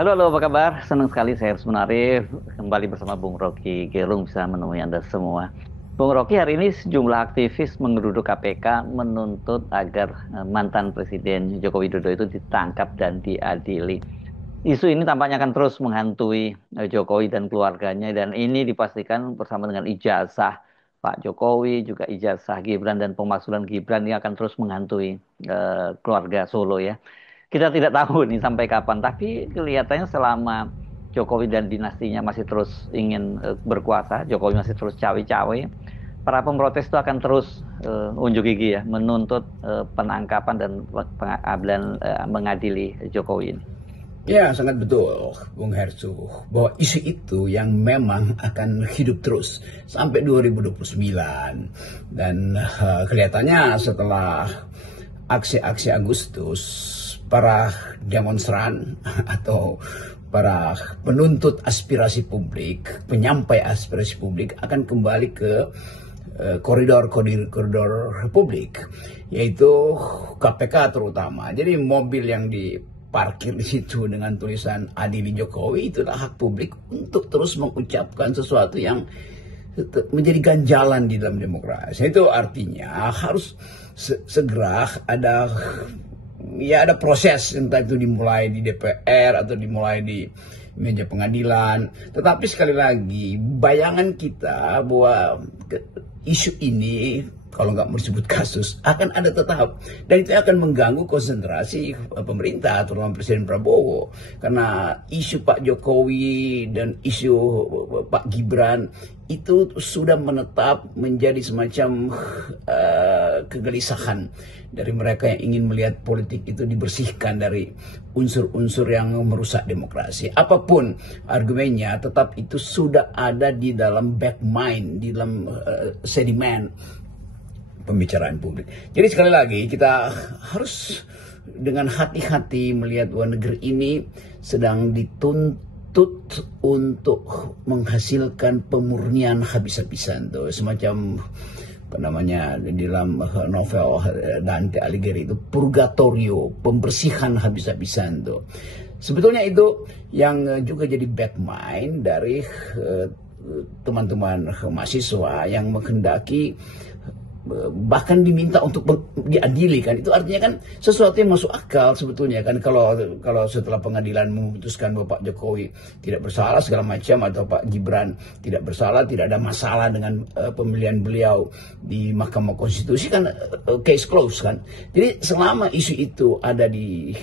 Halo, halo, apa kabar? Senang sekali saya Harus Munarif kembali bersama Bung Rocky Gerung bisa menemui Anda semua. Bung Rocky, hari ini sejumlah aktivis menggeruduk KPK menuntut agar mantan Presiden Joko Widodo itu ditangkap dan diadili. Isu ini tampaknya akan terus menghantui Jokowi dan keluarganya dan ini dipastikan bersama dengan ijazah Pak Jokowi, juga ijazah Gibran dan pemaksulan Gibran ini akan terus menghantui keluarga Solo ya. Kita tidak tahu nih sampai kapan, tapi kelihatannya selama Jokowi dan dinastinya masih terus ingin berkuasa, Jokowi masih terus cawe-cawe, para pemprotes itu akan terus unjuk gigi ya, menuntut penangkapan dan mengadili Jokowi ini. Ya, sangat betul, Bung Hercu, bahwa isu itu yang memang akan hidup terus sampai 2029. Dan kelihatannya setelah aksi-aksi Agustus, para demonstran atau para penuntut aspirasi publik, penyampai aspirasi publik akan kembali ke koridor Republik, yaitu KPK terutama. Jadi mobil yang diparkir di situ dengan tulisan adili Jokowi itulah hak publik untuk terus mengucapkan sesuatu yang menjadi ganjalan di dalam demokrasi. Itu artinya harus segera ada proses, entah itu dimulai di DPR atau dimulai di meja pengadilan. Tetapi sekali lagi bayangan kita bahwa isu ini kalau nggak mau disebut kasus akan ada tetap, dan itu akan mengganggu konsentrasi pemerintah terutama Presiden Prabowo, karena isu Pak Jokowi dan isu Pak Gibran itu sudah menetap menjadi semacam kegelisahan dari mereka yang ingin melihat politik itu dibersihkan dari unsur-unsur yang merusak demokrasi. Apapun argumennya, tetap itu sudah ada di dalam back mind, di dalam sedimen pembicaraan publik. Jadi sekali lagi kita harus dengan hati-hati melihat bahwa negeri ini sedang dituntut untuk menghasilkan pemurnian habis-habisan tuh, semacam apa namanya di dalam novel Dante Alighieri itu purgatorio, pembersihan habis-habisan tuh. Sebetulnya itu yang juga jadi back mind dari teman-teman mahasiswa yang menghendaki bahkan diminta untuk diadili, kan itu artinya kan sesuatu yang masuk akal sebetulnya kan, kalau setelah pengadilan memutuskan bahwa Pak Jokowi tidak bersalah segala macam atau Pak Gibran tidak bersalah, tidak ada masalah dengan pemilihan beliau di Mahkamah Konstitusi, kan case closed kan. Jadi selama isu itu ada di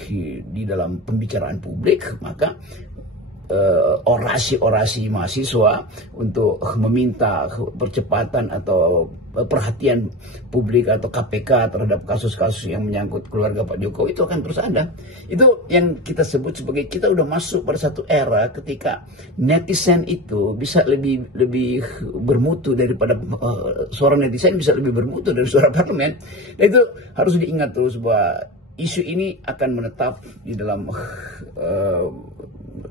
dalam pembicaraan publik, maka orasi-orasi mahasiswa untuk meminta percepatan atau perhatian publik atau KPK terhadap kasus-kasus yang menyangkut keluarga Pak Jokowi itu akan terus ada. Itu yang kita sebut sebagai kita udah masuk pada satu era ketika netizen itu bisa lebih bermutu daripada suara netizen bisa lebih bermutu dari suara parlemen. Dan itu harus diingat terus bahwa isu ini akan menetap di dalam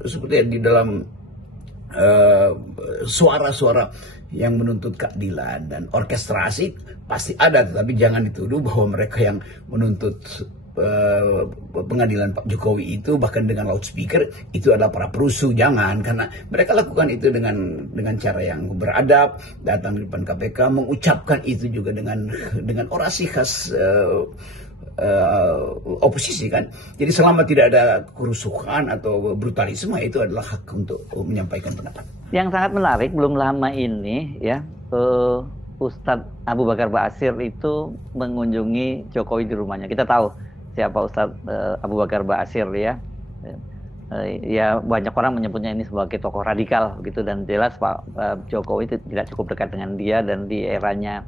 seperti di dalam suara-suara yang menuntut keadilan, dan orkestrasi pasti ada, tetapi jangan dituduh bahwa mereka yang menuntut pengadilan Pak Jokowi itu bahkan dengan loudspeaker itu adalah para perusuh. Jangan, karena mereka lakukan itu dengan cara yang beradab, datang di depan KPK mengucapkan itu juga dengan orasi khas oposisi kan. Jadi selama tidak ada kerusuhan atau brutalisme, itu adalah hak untuk menyampaikan pendapat. Yang sangat menarik, belum lama ini ya Ustadz Abu Bakar Ba'asyir itu mengunjungi Jokowi di rumahnya. Kita tahu siapa Ustadz Abu Bakar Ba'asyir ya. Ya banyak orang menyebutnya ini sebagai tokoh radikal gitu, dan jelas Pak Jokowi itu tidak cukup dekat dengan dia, dan di eranya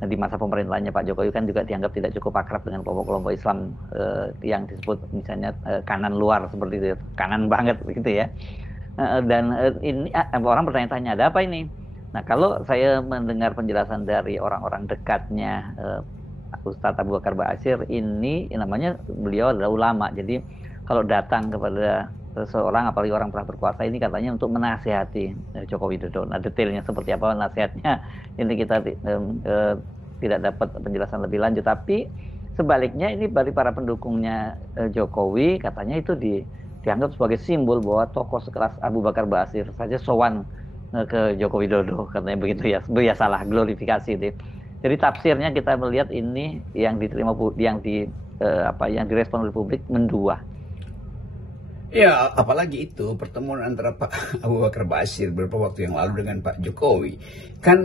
di masa pemerintahannya Pak Jokowi kan juga dianggap tidak cukup akrab dengan kelompok-kelompok Islam yang disebut misalnya kanan luar seperti itu, kanan banget begitu ya. Dan ini orang bertanya-tanya ada apa ini. Nah, kalau saya mendengar penjelasan dari orang-orang dekatnya Ustadz Abu Bakar Ba'asyir ini, namanya beliau adalah ulama. Jadi kalau datang kepada seseorang, apalagi orang pernah berkuasa, ini katanya untuk menasihati Joko Widodo. Nah, detailnya seperti apa nasihatnya ini kita tidak dapat penjelasan lebih lanjut. Tapi sebaliknya ini dari para pendukungnya Jokowi katanya itu dianggap sebagai simbol bahwa tokoh sekelas Abu Bakar Basir saja sowan ke Joko Widodo, katanya begitu ya. Ya salah glorifikasi itu. Jadi tafsirnya kita melihat ini yang diterima yang direspon oleh publik mendua. Ya, apalagi itu pertemuan antara Pak Abu Bakar Basir beberapa waktu yang lalu dengan Pak Jokowi kan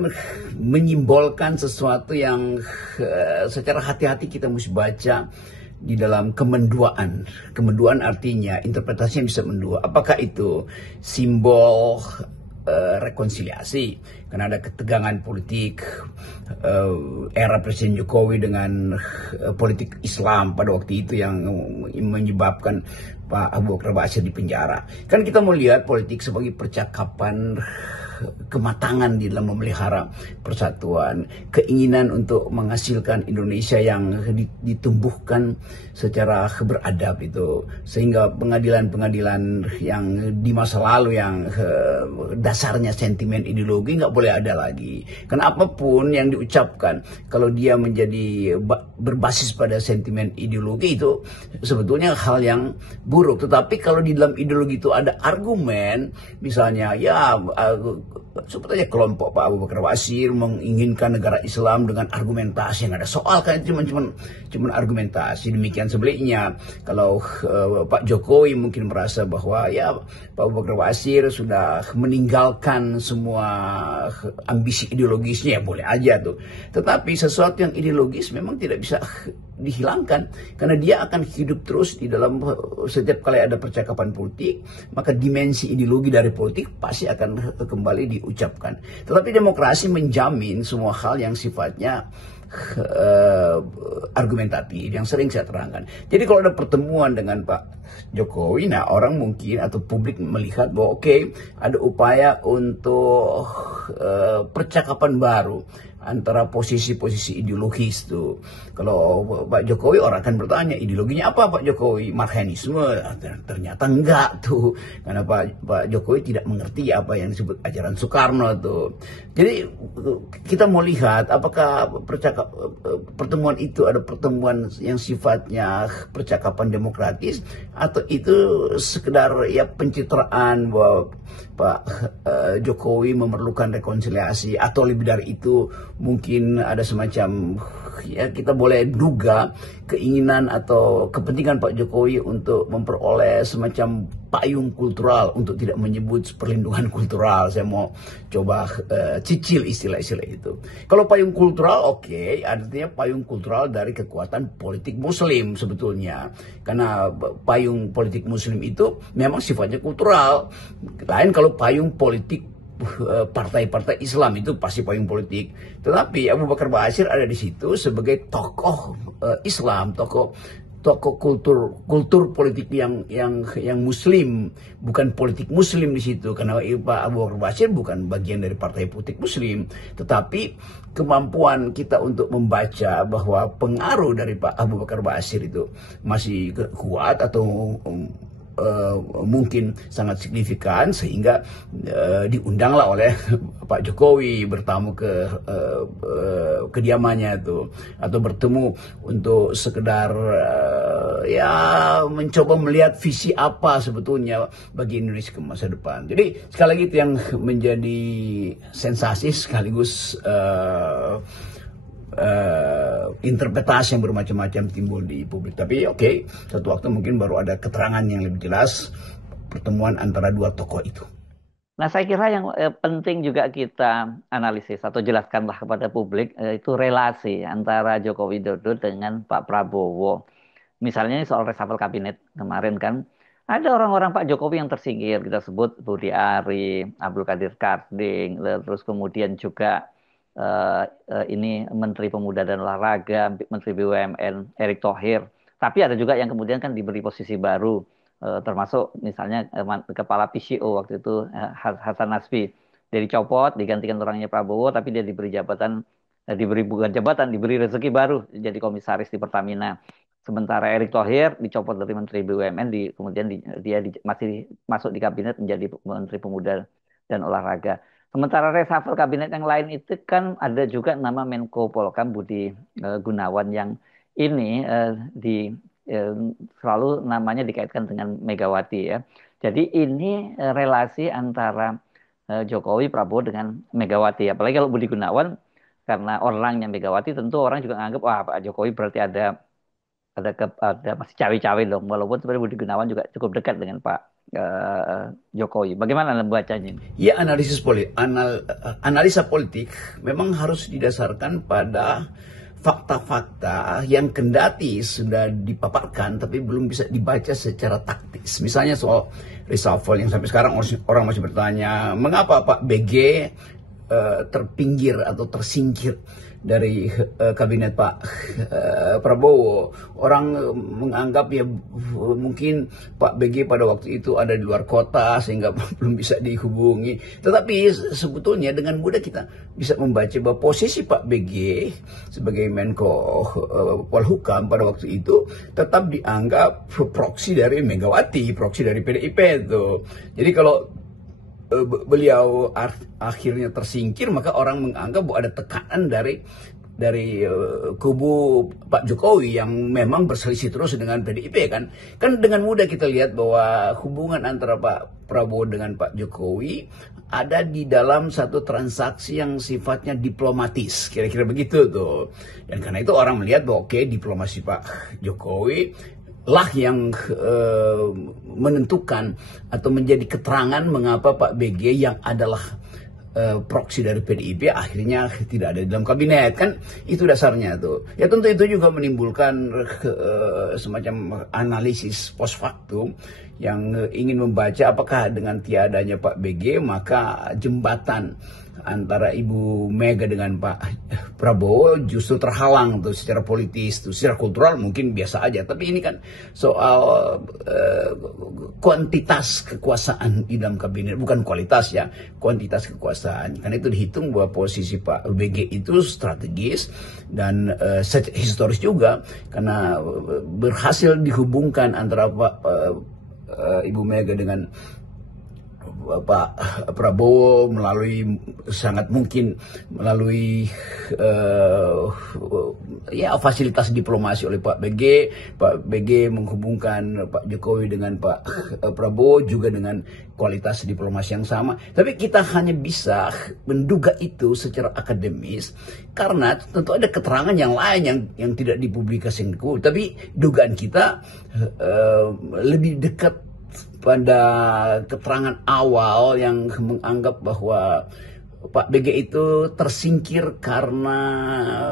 menyimbolkan sesuatu yang secara hati-hati kita mesti baca di dalam kemenduaan. Kemenduaan artinya interpretasinya bisa mendua. Apakah itu simbol rekonsiliasi karena ada ketegangan politik era Presiden Jokowi dengan politik Islam pada waktu itu yang menyebabkan Pak Abu Bakar Basir di penjara. Kan kita melihat politik sebagai percakapan kematangan di dalam memelihara persatuan, keinginan untuk menghasilkan Indonesia yang ditumbuhkan secara beradab itu, sehingga pengadilan-pengadilan yang di masa lalu yang dasarnya sentimen ideologi nggak boleh ada lagi. Karena apapun yang diucapkan kalau dia menjadi berbasis pada sentimen ideologi itu sebetulnya hal yang buruk. Tetapi kalau di dalam ideologi itu ada argumen, misalnya ya sebetulnya kelompok Pak Abu Bakar Basir menginginkan negara Islam dengan argumentasi yang ada soal kan cuma argumentasi. Demikian sebaliknya kalau Pak Jokowi mungkin merasa bahwa ya Pak Abu Bakar Basir sudah meninggalkan semua ambisi ideologisnya, ya boleh aja tuh. Tetapi sesuatu yang ideologis memang tidak bisa dihilangkan karena dia akan hidup terus di dalam setiap kali ada percakapan politik, maka dimensi ideologi dari politik pasti akan kembali diucapkan. Tetapi demokrasi menjamin semua hal yang sifatnya argumentatif yang sering saya terangkan. Jadi kalau ada pertemuan dengan Pak Jokowi, nah orang mungkin atau publik melihat bahwa oke, ada upaya untuk percakapan baru antara posisi-posisi ideologis tuh. Kalau Pak Jokowi orang akan bertanya ideologinya apa Pak Jokowi? Marxisme? Ternyata enggak tuh, karena Pak Jokowi tidak mengerti apa yang disebut ajaran Soekarno tuh. Jadi kita mau lihat apakah pertemuan itu ada pertemuan yang sifatnya percakapan demokratis atau itu sekedar ya pencitraan bahwa Pak Jokowi memerlukan rekonsiliasi, atau lebih dari itu mungkin ada semacam ya kita boleh duga keinginan atau kepentingan Pak Jokowi untuk memperoleh semacam payung kultural, untuk tidak menyebut perlindungan kultural. Saya mau coba cicil istilah-istilah itu. Kalau payung kultural oke, artinya payung kultural dari kekuatan politik Muslim sebetulnya. Karena payung politik Muslim itu memang sifatnya kultural. Lain kalau payung politik partai-partai Islam itu pasti payung politik. Tetapi Abu Bakar Basir ada di situ sebagai tokoh Islam, tokoh kultur politik yang Muslim, bukan politik Muslim di situ. Karena Pak Abu Bakar Basir bukan bagian dari partai politik Muslim, tetapi kemampuan kita untuk membaca bahwa pengaruh dari Pak Abu Bakar Basir itu masih kuat atau mungkin sangat signifikan, sehingga diundanglah oleh Pak Jokowi bertamu ke kediamannya itu, atau bertemu untuk sekedar ya mencoba melihat visi apa sebetulnya bagi Indonesia ke masa depan. Jadi sekali lagi itu yang menjadi sensasi sekaligus interpretasi yang bermacam-macam timbul di publik. Tapi oke, satu waktu mungkin baru ada keterangan yang lebih jelas pertemuan antara dua tokoh itu. Nah, saya kira yang penting juga kita analisis atau jelaskanlah kepada publik itu relasi antara Joko Widodo dengan Pak Prabowo. Misalnya ini soal reshuffle kabinet kemarin kan, ada orang-orang Pak Jokowi yang tersingkir, kita sebut Budi Ari, Abdul Qadir Karding, terus kemudian juga ini Menteri Pemuda dan Olahraga, Menteri BUMN Erick Thohir. Tapi ada juga yang kemudian kan diberi posisi baru, termasuk misalnya Kepala PCO waktu itu Hasan Nasbi. Dia dicopot, digantikan orangnya Prabowo, tapi dia diberi jabatan, diberi bukan jabatan, diberi rezeki baru jadi komisaris di Pertamina. Sementara Erick Thohir dicopot dari Menteri BUMN, kemudian dia masih masuk di kabinet menjadi Menteri Pemuda dan Olahraga. Sementara reshuffle kabinet yang lain itu kan ada juga nama Menko Polhukam Budi Gunawan yang ini selalu namanya dikaitkan dengan Megawati ya. Jadi ini relasi antara Jokowi, Prabowo dengan Megawati. Apalagi kalau Budi Gunawan, karena orangnya Megawati, tentu orang juga menganggap wah Pak Jokowi berarti ada masih cawe-cawe dong. Walaupun sebenarnya Budi Gunawan juga cukup dekat dengan Pak Jokowi. Bagaimana Anda membacanya ini? Ya, analisa politik memang harus didasarkan pada fakta-fakta yang kendati sudah dipaparkan tapi belum bisa dibaca secara taktis. Misalnya soal reshuffle yang sampai sekarang orang masih bertanya, mengapa Pak BG terpinggir atau tersingkir dari kabinet Pak Prabowo. Orang menganggap ya mungkin Pak BG pada waktu itu ada di luar kota sehingga belum bisa dihubungi. Tetapi sebetulnya dengan mudah kita bisa membaca bahwa posisi Pak BG sebagai Menko Polhukam pada waktu itu tetap dianggap proksi dari Megawati, proksi dari PDIP itu. Jadi kalau beliau akhirnya tersingkir, maka orang menganggap bahwa ada tekanan dari kubu Pak Jokowi yang memang berselisih terus dengan PDIP kan dengan mudah kita lihat bahwa hubungan antara Pak Prabowo dengan Pak Jokowi ada di dalam satu transaksi yang sifatnya diplomatis, kira-kira begitu tuh. Dan karena itu orang melihat bahwa oke, diplomasi Pak Jokowi lah yang menentukan atau menjadi keterangan mengapa Pak BG yang adalah proksi dari PDIP akhirnya tidak ada di dalam kabinet, kan itu dasarnya tuh. Ya tentu itu juga menimbulkan semacam analisis post factum yang ingin membaca apakah dengan tiadanya Pak BG maka jembatan antara Ibu Mega dengan Pak Prabowo justru terhalang tuh secara politis tuh. Secara kultural mungkin biasa aja, tapi ini kan soal kuantitas kekuasaan di dalam kabinet, bukan kualitas ya, kuantitas kekuasaan. Karena itu dihitung bahwa posisi Pak BG itu strategis dan historis juga karena berhasil dihubungkan antara Ibu Mega dengan Pak Prabowo sangat mungkin melalui fasilitas diplomasi oleh Pak BG. Pak BG menghubungkan Pak Jokowi dengan Pak Prabowo juga dengan kualitas diplomasi yang sama. Tapi kita hanya bisa menduga itu secara akademis karena tentu ada keterangan yang lain yang tidak dipublikasikan. Tapi dugaan kita lebih dekat pada keterangan awal yang menganggap bahwa Pak BG itu tersingkir karena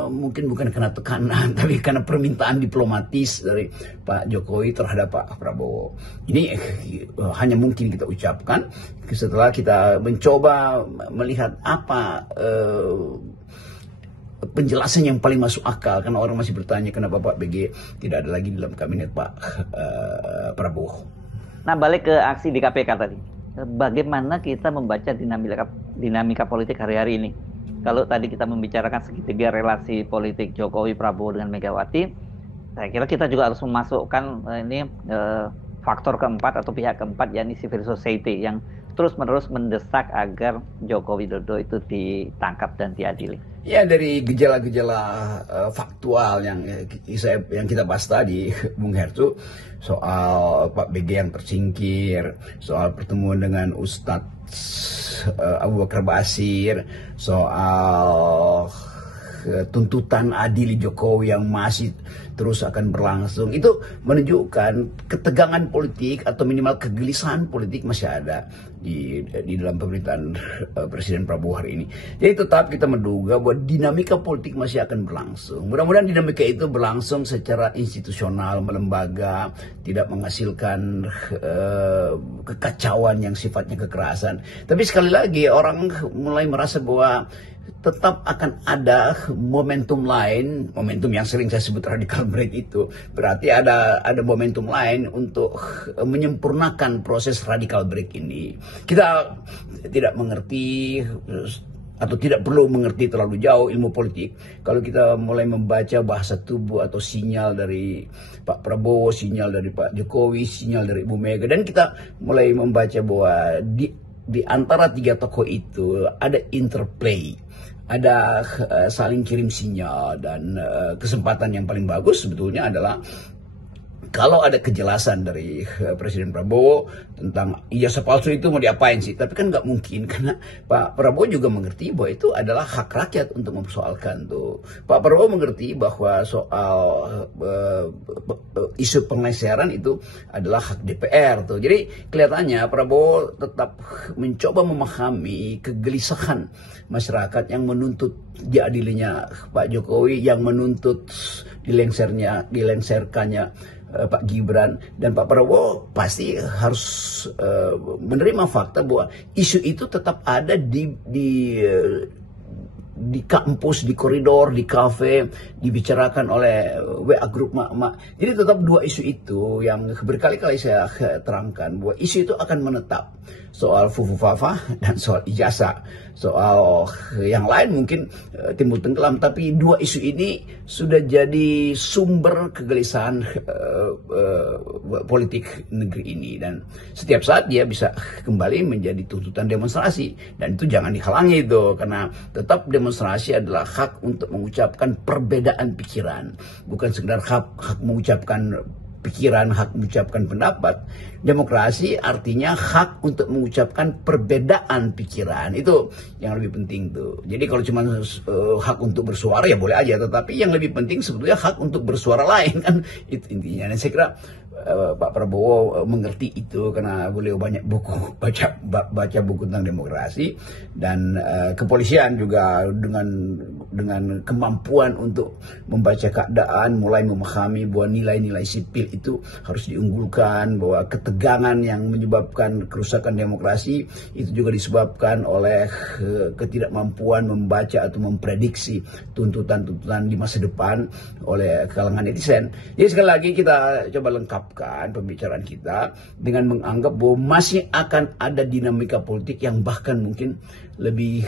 mungkin bukan karena tekanan, tapi karena permintaan diplomatis dari Pak Jokowi terhadap Pak Prabowo. Ini hanya mungkin kita ucapkan setelah kita mencoba melihat apa penjelasan yang paling masuk akal, karena orang masih bertanya kenapa Pak BG tidak ada lagi dalam kabinet Pak Prabowo. Nah, balik ke aksi di KPK tadi. Bagaimana kita membaca dinamika politik hari-hari ini? Kalau tadi kita membicarakan segitiga relasi politik Jokowi, Prabowo dengan Megawati, saya kira kita juga harus memasukkan faktor keempat atau pihak keempat, yakni civil society yang terus-menerus mendesak agar Joko Widodo itu ditangkap dan diadili. Ya, dari gejala-gejala faktual yang kita bahas tadi, Bung Hertu, soal Pak BG yang tersingkir, soal pertemuan dengan Ustadz Abu Bakar Ba'asyir, soal tuntutan adili Jokowi yang masih terus akan berlangsung, itu menunjukkan ketegangan politik atau minimal kegelisahan politik masih ada di dalam pemerintahan Presiden Prabowo hari ini. Jadi tetap kita menduga bahwa dinamika politik masih akan berlangsung. Mudah-mudahan dinamika itu berlangsung secara institusional, melembaga, tidak menghasilkan kekacauan yang sifatnya kekerasan. Tapi sekali lagi orang mulai merasa bahwa tetap akan ada momentum lain, momentum yang sering saya sebut radical break itu. Berarti ada momentum lain untuk menyempurnakan proses radical break ini. Kita tidak mengerti atau tidak perlu mengerti terlalu jauh ilmu politik kalau kita mulai membaca bahasa tubuh atau sinyal dari Pak Prabowo, sinyal dari Pak Jokowi, sinyal dari Ibu Mega, dan kita mulai membaca bahwa di antara tiga tokoh itu ada interplay, ada saling kirim sinyal, dan kesempatan yang paling bagus sebetulnya adalah kalau ada kejelasan dari Presiden Prabowo tentang ijazah palsu itu mau diapain sih, tapi kan nggak mungkin karena Pak Prabowo juga mengerti bahwa itu adalah hak rakyat untuk mempersoalkan tuh. Pak Prabowo mengerti bahwa soal isu pengleseran itu adalah hak DPR tuh. Jadi kelihatannya Prabowo tetap mencoba memahami kegelisahan masyarakat yang menuntut diadilinya Pak Jokowi, yang menuntut dilengserkannya Pak Gibran, dan Pak Prabowo pasti harus menerima fakta bahwa isu itu tetap ada di kampus, di koridor, di kafe, dibicarakan oleh WA grup mak-mak. Jadi tetap dua isu itu yang berkali-kali saya terangkan bahwa isu itu akan menetap. Soal fufu-fafa dan soal ijazah. Soal yang lain mungkin timbul tenggelam, tapi dua isu ini sudah jadi sumber kegelisahan politik negeri ini, dan setiap saat dia bisa kembali menjadi tuntutan demonstrasi, dan itu jangan dihalangi itu, karena tetap demonstrasi adalah hak untuk mengucapkan perbedaan pikiran, bukan sekedar hak mengucapkan pikiran, hak mengucapkan pendapat. Demokrasi artinya hak untuk mengucapkan perbedaan pikiran, itu yang lebih penting tuh. Jadi kalau cuma hak untuk bersuara ya boleh aja, tetapi yang lebih penting sebetulnya hak untuk bersuara lain, kan itu intinya. Dan saya kira Pak Prabowo mengerti itu karena beliau banyak baca buku tentang demokrasi, dan kepolisian juga dengan kemampuan untuk membaca keadaan, mulai memahami bahwa nilai-nilai sipil itu harus diunggulkan, bahwa ketegangan yang menyebabkan kerusakan demokrasi itu juga disebabkan oleh ketidakmampuan membaca atau memprediksi tuntutan-tuntutan di masa depan oleh kalangan netizen. Jadi sekali lagi kita coba lengkapkan pembicaraan kita dengan menganggap bahwa masih akan ada dinamika politik yang bahkan mungkin lebih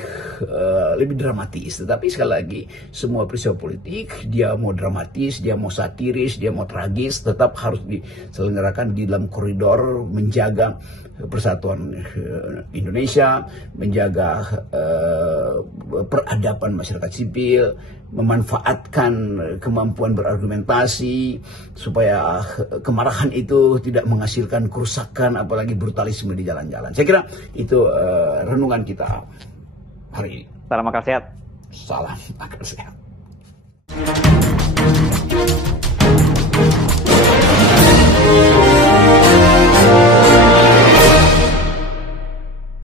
dramatis. Tetapi sekali lagi, semua peristiwa politik, dia mau dramatis, dia mau satiris, dia mau tragis, tetap harus diselenggarakan di dalam koridor menjaga persatuan Indonesia, menjaga peradaban masyarakat sipil, memanfaatkan kemampuan berargumentasi supaya kemarahan itu tidak menghasilkan kerusakan, apalagi brutalisme di jalan-jalan. Saya kira itu renungan kita hari ini. Salam akal sehat. Salam akal sehat.